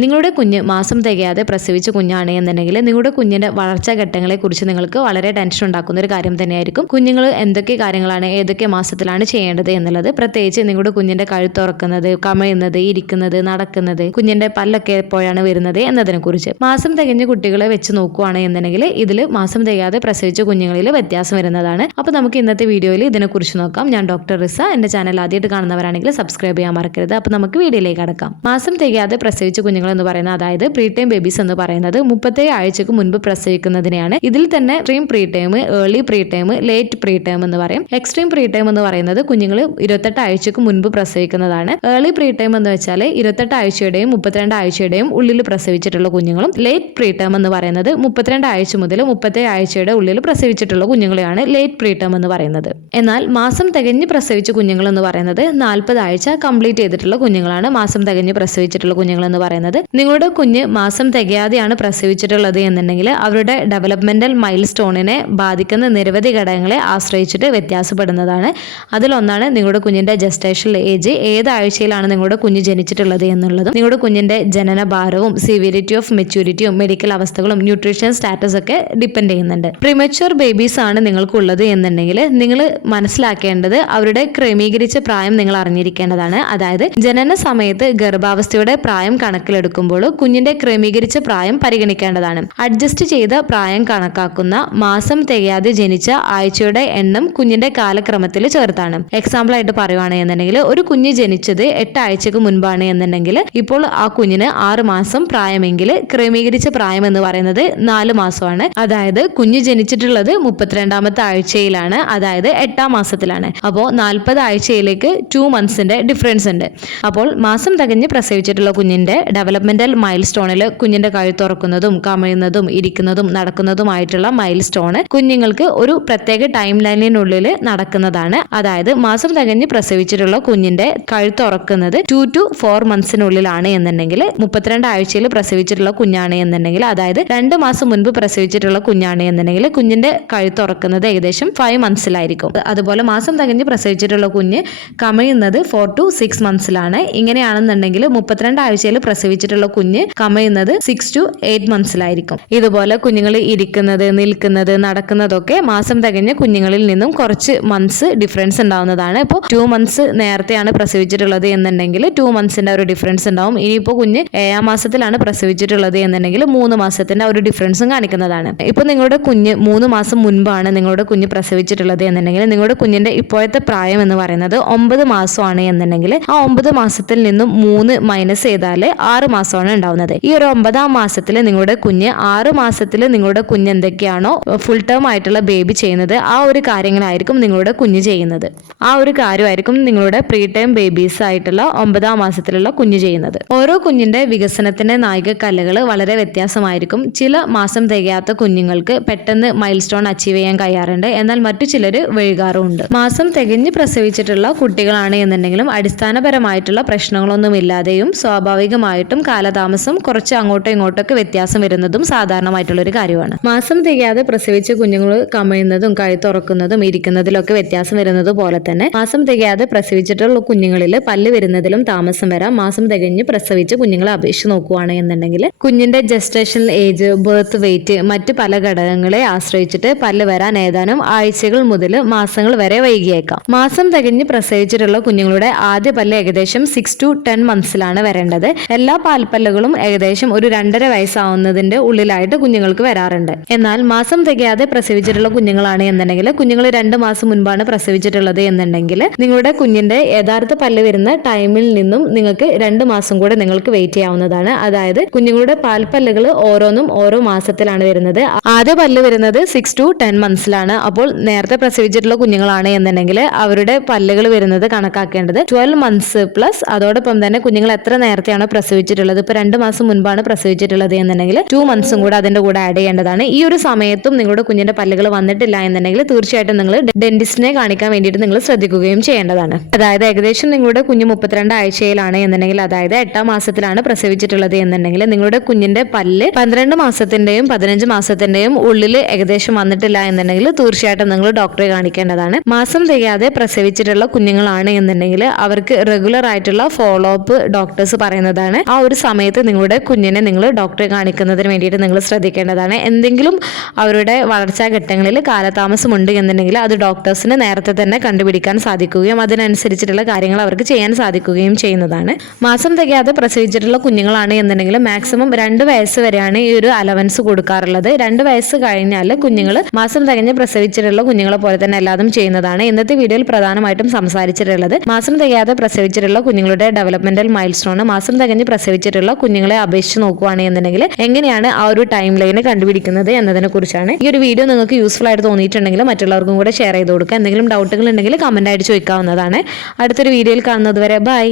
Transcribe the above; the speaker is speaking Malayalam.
നിങ്ങളുടെ കുഞ്ഞ് മാസം തികയാതെ പ്രസവിച്ച കുഞ്ഞാണ് എന്നുണ്ടെങ്കിൽ നിങ്ങളുടെ കുഞ്ഞിന്റെ വളർച്ചാ ഘട്ടങ്ങളെക്കുറിച്ച് നിങ്ങൾക്ക് വളരെ ടെൻഷൻ ഉണ്ടാക്കുന്ന ഒരു കാര്യം തന്നെയായിരിക്കും. കുഞ്ഞുങ്ങൾ എന്തൊക്കെ കാര്യങ്ങളാണ് ഏതൊക്കെ മാസത്തിലാണ് ചെയ്യേണ്ടത് എന്നുള്ളത്, പ്രത്യേകിച്ച് നിങ്ങളുടെ കുഞ്ഞിന്റെ കഴുത്തുറക്കുന്നത്, കമഴുന്നത്, ഇരിക്കുന്നത്, നടക്കുന്നത്, കുഞ്ഞിന്റെ പല്ലൊക്കെ എപ്പോഴാണ് വരുന്നത് എന്നതിനെ കുറിച്ച്. മാസം തികഞ്ഞ കുട്ടികളെ വെച്ച് നോക്കുകയാണ് എന്നുണ്ടെങ്കിൽ ഇതിൽ മാസം തികയാതെ പ്രസവിച്ച കുഞ്ഞുങ്ങളിൽ വ്യത്യാസം വരുന്നതാണ്. അപ്പോൾ നമുക്ക് ഇന്നത്തെ വീഡിയോയിൽ ഇതിനെക്കുറിച്ച് നോക്കാം. ഞാൻ ഡോക്ടർ റിസ. എൻ്റെ ചാനൽ ആദ്യമായിട്ട് കാണുന്നവരാണെങ്കിൽ സബ്സ്ക്രൈബ് ചെയ്യാൻ മറക്കരുത്. അപ്പോൾ നമുക്ക് വീഡിയോയിലേക്ക് കടക്കാം. മാസം തികയാതെ പ്രസവിച്ച കുഞ്ഞുങ്ങൾ എന്ന് പറയുന്നത്, അതായത് പ്രീ ടൈം ബേബീസ് എന്ന് പറയുന്നത് 37 ആഴ്ചക്ക് മുൻപ് പ്രസവിക്കുന്നതിനെയാണ്. ഇതിൽ തന്നെ extreme pre time, early pre time, late pre time എന്ന് പറയും. എക്സ്ട്രീം പ്രീ ടൈം എന്ന് പറയുന്നത് കുഞ്ഞുങ്ങൾ 28 ആഴ്ചക്ക് മുൻപ് പ്രസവിക്കുന്നതാണ്. ഏർലി പ്രീ ടൈം എന്ന് വെച്ചാൽ 28 ആഴ്ചയുടെയും 32 ആഴ്ചയുടെയും ഉള്ളിൽ പ്രസവിച്ചിട്ടുള്ള കുഞ്ഞുങ്ങളും. ലേറ്റ് പ്രീ ടൈം എന്ന് പറയുന്നത് 32 ആഴ്ച മുതൽ 37 ആഴ്ചയുടെ ഉള്ളിൽ പ്രസവിച്ചിട്ടുള്ള കുഞ്ഞുങ്ങളെയാണ് ലേറ്റ് പ്രീ ടൈം എന്ന് പറയുന്നത്. എന്നാൽ മാസം തികഞ്ഞ് പ്രസവിച്ച കുഞ്ഞുങ്ങൾ എന്ന് പറയുന്നത് 40 ആഴ്ച കംപ്ലീറ്റ് ചെയ്തിട്ടുള്ള കുഞ്ഞുങ്ങളാണ് മാസം തികഞ്ഞ് പ്രസവിച്ചിട്ടുള്ള കുഞ്ഞുങ്ങൾ എന്ന് പറയുന്നത്. നിങ്ങളുടെ കുഞ്ഞ് മാസം തികയാതെയാണ് പ്രസവിച്ചിട്ടുള്ളത് എന്നുണ്ടെങ്കിൽ അവരുടെ ഡെവലപ്മെന്റൽ മൈൽ സ്റ്റോണിനെ ബാധിക്കുന്ന നിരവധി ഘടകങ്ങളെ ആശ്രയിച്ചിട്ട് വ്യത്യാസപ്പെടുന്നതാണ്. അതിലൊന്നാണ് നിങ്ങളുടെ കുഞ്ഞിന്റെ ജസ്റ്റേഷണൽ ഏജ്, ഏത് ആഴ്ചയിലാണ് നിങ്ങളുടെ കുഞ്ഞ് ജനിച്ചിട്ടുള്ളത് എന്നുള്ളതും, നിങ്ങളുടെ കുഞ്ഞിന്റെ ജനന ഭാരവും, സിവിയറിറ്റി ഓഫ് മെച്യൂരിറ്റിയും, മെഡിക്കൽ അവസ്ഥകളും, ന്യൂട്രീഷൻ സ്റ്റാറ്റസ് ഒക്കെ ഡിപ്പെൻഡ് ചെയ്യുന്നുണ്ട്. പ്രിമച്വർ ബേബീസ് ആണ് നിങ്ങൾക്കുള്ളത് എന്നുണ്ടെങ്കിൽ നിങ്ങൾ മനസ്സിലാക്കേണ്ടത് അവരുടെ ക്രമീകരിച്ച പ്രായം നിങ്ങൾ അറിഞ്ഞിരിക്കേണ്ടതാണ്. അതായത് ജനന സമയത്ത് ഗർഭാവസ്ഥയുടെ പ്രായം കണക്കിലെടുക്കുമ്പോൾ കുഞ്ഞിന്റെ ക്രമീകരിച്ച പ്രായം പരിഗണിക്കേണ്ടതാണ്. അഡ്ജസ്റ്റ് ചെയ്ത പ്രായം കണക്കാക്കുന്ന മാസം തികയാതെ ജനിച്ച ആഴ്ചയുടെ എണ്ണം കുഞ്ഞിന്റെ കാലക്രമത്തിൽ ചേർത്താണ്. എക്സാമ്പിൾ ആയിട്ട് പറയുകയാണെന്നുണ്ടെങ്കിൽ ഒരു കുഞ്ഞ് ജനിച്ചത് 8 ആഴ്ചക്ക് മുൻപാണ് എന്നുണ്ടെങ്കിൽ ഇപ്പോൾ ആ കുഞ്ഞിന് 6 മാസം പ്രായമെങ്കിൽ ക്രമീകരിച്ച പ്രായം എന്ന് പറയുന്നത് 4 മാസമാണ്. അതായത് കുഞ്ഞ് ജനിച്ചിട്ടുള്ളത് 32ാമത്തെ ആഴ്ചയിലാണ്, അതായത് 8ാം മാസത്തിലാണ്. അപ്പോൾ 40 ആഴ്ചയിലേക്ക് 2 മന്ത്സിന്റെ ഡിഫറൻസ് ഉണ്ട്. അപ്പോൾ മാസം തികഞ്ഞ് പ്രസവിച്ചിട്ടുള്ള കുഞ്ഞിന്റെ ഡെവലപ്മെന്റൽ മൈൽ സ്റ്റോണിൽ കുഞ്ഞിന്റെ കഴുത്തുറക്കുന്നതും കമഴുന്നതും ഇരിക്കുന്നതും നടക്കുന്നതുമായിട്ടുള്ള മൈൽ സ്റ്റോണ് കുഞ്ഞുങ്ങൾക്ക് ഒരു പ്രത്യേക ടൈം ലൈനിനുള്ളിൽ നടക്കുന്നതാണ്. അതായത് മാസം തികഞ്ഞ് പ്രസവിച്ചിട്ടുള്ള കുഞ്ഞിന്റെ കഴുത്തുറക്കുന്നത് 2 to 4 മന്ത്സിനുള്ളിലാണ് എന്നുണ്ടെങ്കിൽ, 32 ആഴ്ചയിൽ പ്രസവിച്ചിട്ടുള്ള കുഞ്ഞാണ് എന്നുണ്ടെങ്കിൽ, അതായത് 2 മാസം മുൻപ് പ്രസവിച്ചിട്ടുള്ള കുഞ്ഞാണ് എന്നുണ്ടെങ്കിൽ കുഞ്ഞിന്റെ കഴുത്തുറക്കുന്നത് ഏകദേശം 5 മന്ത്സിലായിരിക്കും. അതുപോലെ മാസം തികഞ്ഞ് പ്രസവിച്ചിട്ടുള്ള കുഞ്ഞ് കമഴുന്നത് 4 to 6 മന്ത്സിലാണ്. ഇങ്ങനെയാണെന്നുണ്ടെങ്കിൽ 32 ആഴ്ചയിൽ പ്രസവിച്ചിട്ടുള്ള കുഞ്ഞ് കമയുന്നത് 6 to 8 മന്ത്സിലായിരിക്കും. ഇതുപോലെ കുഞ്ഞുങ്ങൾ ഇരിക്കുന്നത്, നിൽക്കുന്നത്, നടക്കുന്നതൊക്കെ മാസം തികഞ്ഞ കുഞ്ഞുങ്ങളിൽ നിന്നും കുറച്ച് മന്ത്സ് ഡിഫറൻസ് ഉണ്ടാവുന്നതാണ്. ഇപ്പോൾ 2 മന്ത്സ് നേരത്തെയാണ് പ്രസവിച്ചിട്ടുള്ളത് എന്നുണ്ടെങ്കിൽ 2 മന്ത്സിന്റെ ഒരു ഡിഫറൻസ് ഉണ്ടാവും. ഇനിയിപ്പോൾ കുഞ്ഞ് 7ാം മാസത്തിലാണ് പ്രസവിച്ചിട്ടുള്ളത് എന്നുണ്ടെങ്കിൽ 3 മാസത്തിന്റെ ഒരു ഡിഫറൻസും കാണിക്കുന്നതാണ്. ഇപ്പോൾ നിങ്ങളുടെ കുഞ്ഞ് 3 മാസം മുൻപാണ് നിങ്ങളുടെ കുഞ്ഞ് പ്രസവിച്ചിട്ടുള്ളത് എന്നുണ്ടെങ്കിൽ നിങ്ങളുടെ കുഞ്ഞിന്റെ ഇപ്പോഴത്തെ പ്രായം എന്ന് പറയുന്നത് 9 മാസമാണ് എന്നുണ്ടെങ്കിൽ ആ 9 മാസത്തിൽ നിന്നും 3 മൈനസ് ചെയ്താൽ 6 മാസമാണ് ഉണ്ടാവുന്നത്. ഈ ഒരു 9ാം മാസത്തിൽ നിങ്ങളുടെ കുഞ്ഞ് 6 മാസത്തിൽ നിങ്ങളുടെ കുഞ്ഞ് എന്തൊക്കെയാണോ ഫുൾ ടേം ആയിട്ടുള്ള ബേബി ചെയ്യുന്നത് ആ ഒരു കാര്യങ്ങളായിരിക്കും നിങ്ങളുടെ കുഞ്ഞ് ചെയ്യുന്നത്. ആ ഒരു കാര്യമായിരിക്കും നിങ്ങളുടെ പ്രീ ടൈം ബേബീസ് ആയിട്ടുള്ള 9ാം മാസത്തിലുള്ള കുഞ്ഞ് ചെയ്യുന്നത്. ഓരോ കുഞ്ഞിന്റെ വികസനത്തിന്റെ നാഴികക്കല്ലുകൾ വളരെ വ്യത്യാസമായിരിക്കും. ചില മാസം തികയാത്ത കുഞ്ഞുങ്ങൾക്ക് പെട്ടെന്ന് മൈൽ സ്റ്റോൺ അച്ചീവ് ചെയ്യാൻ കഴിയാറുണ്ട്, എന്നാൽ മറ്റു ചിലർ വൈകാറുമുണ്ട്. മാസം തികഞ്ഞ് പ്രസവിച്ചിട്ടുള്ള കുട്ടികളാണ് എന്നുണ്ടെങ്കിലും അടിസ്ഥാനപരമായിട്ടുള്ള പ്രശ്നങ്ങളൊന്നുമില്ലാതെയും സ്വാഭാവികമായിട്ടും കാലതാമസം കുറച്ച് അങ്ങോട്ടും ഇങ്ങോട്ടൊക്കെ വ്യത്യാസം വരുന്നതും സാധാരണമായിട്ടുള്ള ഒരു കാര്യമാണ്. മാസം തികയാതെ പ്രസവിച്ച കുഞ്ഞുങ്ങൾ കമഴുന്നതും കഴുത്തുറക്കുന്നതും ഇരിക്കുന്നതിലൊക്കെ വ്യത്യാസം വരുന്നത് പോലെ തന്നെ മാസം തികയാതെ പ്രസവിച്ചിട്ടുള്ള കുഞ്ഞുങ്ങളിൽ പല്ല് വരുന്നതിലും താമസം വരാം. മാസം തികഞ്ഞ് പ്രസവിച്ച കുഞ്ഞുങ്ങളെ അപേക്ഷിച്ച് നോക്കുകയാണ് എന്നുണ്ടെങ്കിൽ കുഞ്ഞിന്റെ ജസ്റ്റേഷണൽ ഏജ്, ബർത്ത് വെയിറ്റ്, മറ്റ് പല ഘടകങ്ങളെ ആശ്രയിച്ചിട്ട് പല്ല് വരാൻ ഏതാനും ആഴ്ചകൾ മുതൽ മാസങ്ങൾ വരെ വൈകിയേക്കാം. മാസം തികഞ്ഞ് പ്രസവിച്ചിട്ടുള്ള കുഞ്ഞുങ്ങളുടെ ആദ്യ പല്ല് ഏകദേശം 6 to 10 മന്ത്സിലാണ് വരേണ്ടത്. എല്ലാ പാൽപ്പല്ലുകളും ഏകദേശം ഒരു 2.5 വയസ്സാവുന്നതിന്റെ ഉള്ളിലായിട്ട് കുഞ്ഞുങ്ങൾക്ക് വരാറുണ്ട്. എന്നാൽ മാസം തികയാതെ പ്രസവിച്ചിട്ടുള്ള കുഞ്ഞുങ്ങളാണ് എന്നുണ്ടെങ്കിൽ, കുഞ്ഞുങ്ങൾ 2 മാസം മുൻപാണ് പ്രസവിച്ചിട്ടുള്ളത് എന്നുണ്ടെങ്കിൽ നിങ്ങളുടെ കുഞ്ഞിന്റെ യഥാർത്ഥ പല്ല് വരുന്ന ടൈമിൽ നിന്നും നിങ്ങൾക്ക് 2 മാസം കൂടെ നിങ്ങൾക്ക് വെയിറ്റ് ചെയ്യാവുന്നതാണ്. അതായത് കുഞ്ഞുങ്ങളുടെ പാൽപ്പല്ലുകൾ ഓരോന്നും ഓരോ മാസത്തിലാണ് വരുന്നത്. ആദ്യ പല്ല് വരുന്നത് 6 to 10 മന്ത്സിലാണ്. അപ്പോൾ നേരത്തെ പ്രസവിച്ചിട്ടുള്ള കുഞ്ഞുങ്ങളാണ് എന്നുണ്ടെങ്കിൽ അവരുടെ പല്ലുകൾ വരുന്നത് കണക്കാക്കേണ്ടത് 12 മന്ത്സ് പ്ലസ് അതോടൊപ്പം തന്നെ കുഞ്ഞുങ്ങൾ എത്ര നേരത്തെയാണ് പ്രസവിച്ചിട്ടുള്ളത്. ഇപ്പൊ 2 മാസം മുൻപാണ് പ്രസവിച്ചിട്ടുള്ളത് എന്നുണ്ടെങ്കിൽ 2 മന്ത്സും കൂടെ അതിന്റെ കൂടെ ആഡ് ചെയ്യേണ്ടതാണ്. ഈ ഒരു സമയത്തും നിങ്ങളുടെ കുഞ്ഞിന്റെ പല്ലുകൾ വന്നിട്ടില്ല എന്നുണ്ടെങ്കിൽ തീർച്ചയായിട്ടും നിങ്ങൾ ഡെന്റിസ്റ്റിനെ കാണിക്കാൻ വേണ്ടിയിട്ട് നിങ്ങൾ ശ്രദ്ധിക്കുകയും ചെയ്യേണ്ടതാണ്. അതായത് ഏകദേശം നിങ്ങളുടെ കുഞ്ഞ് 32 ആഴ്ചയിലാണ് എന്നുണ്ടെങ്കിൽ, അതായത് 8ാം മാസത്തിലാണ് പ്രസവിച്ചിട്ടുള്ളത് എന്നുണ്ടെങ്കിൽ നിങ്ങളുടെ കുഞ്ഞിന്റെ പല്ല് 12 മാസത്തിന്റെയും 15 മാസത്തിന്റെയും ഉള്ളിൽ ഏകദേശം വന്നിട്ടില്ല എന്നുണ്ടെങ്കിൽ തീർച്ചയായിട്ടും നിങ്ങൾ ഡോക്ടറെ കാണിക്കേണ്ടതാണ്. മാസം തികയാതെ പ്രസവിച്ചിട്ടുള്ള കുഞ്ഞുങ്ങളാണ് എന്നുണ്ടെങ്കിൽ അവർക്ക് റെഗുലർ ആയിട്ടുള്ള ഫോളോ അപ്പ് ഡോക്ടേഴ്സ് പറയുന്നതാണ്. ആ ഒരു സമയത്ത് നിങ്ങളുടെ കുഞ്ഞിനെ നിങ്ങൾ ഡോക്ടറെ കാണിക്കുന്നതിന് വേണ്ടിയിട്ട് നിങ്ങൾ ശ്രദ്ധിക്കേണ്ടതാണ്. എന്തെങ്കിലും അവരുടെ വളർച്ചാ ഘട്ടങ്ങളിൽ കാലതാമസമുണ്ട് എന്നുണ്ടെങ്കിൽ അത് ഡോക്ടേഴ്സിന് നേരത്തെ തന്നെ കണ്ടുപിടിക്കാൻ സാധിക്കുകയും അതിനനുസരിച്ചിട്ടുള്ള കാര്യങ്ങൾ അവർക്ക് ചെയ്യാൻ സാധിക്കുകയും ചെയ്യുന്നതാണ്. മാസം തികയാതെ പ്രസവിച്ചിട്ടുള്ള കുഞ്ഞുങ്ങളാണ് എന്നുണ്ടെങ്കിൽ മാക്സിമം 2 വയസ്സ് വരെയാണ് ഈ ഒരു അലവൻസ് കൊടുക്കാറുള്ളത്. 2 വയസ്സ് കഴിഞ്ഞാൽ കുഞ്ഞുങ്ങൾ മാസം തികഞ്ഞ് പ്രസവിച്ചിട്ടുള്ള കുഞ്ഞുങ്ങളെ പോലെ തന്നെ എല്ലാതും ചെയ്യുന്നതാണ്. ഇന്നത്തെ വീഡിയോയിൽ പ്രധാനമായിട്ടും സംസാരിച്ചിട്ടുള്ളത് മാസം തികയാതെ പ്രസവിച്ചിട്ടുള്ള കുഞ്ഞുങ്ങളുടെ ഡെവലപ്മെന്റൽ മൈൽ സ്റ്റോൺ മാസം തികഞ്ഞ് പ്രസവിച്ചിട്ടുള്ള കുഞ്ഞുങ്ങളെ അപേക്ഷിച്ച് നോക്കുകയാണ് എന്നുണ്ടെങ്കിൽ എങ്ങനെയാണ് ആ ഒരു ടൈം ലൈന് കണ്ടുപിടിക്കുന്നത് എന്നതിനെ കുറിച്ചാണ്. ഈ ഒരു വീഡിയോ നിങ്ങൾക്ക് യൂസ്ഫുൾ ആയിട്ട് തോന്നിയിട്ടുണ്ടെങ്കിൽ മറ്റുള്ളവർക്കും കൂടെ ഷെയർ ചെയ്ത് കൊടുക്കുക. എന്തെങ്കിലും ഡൗട്ടുകൾ ഉണ്ടെങ്കിൽ കമന്റ് ആയിട്ട് ചോദിക്കാവുന്നതാണ്. അടുത്തൊരു വീഡിയോയിൽ കാണുന്നത് വരെ ബൈ.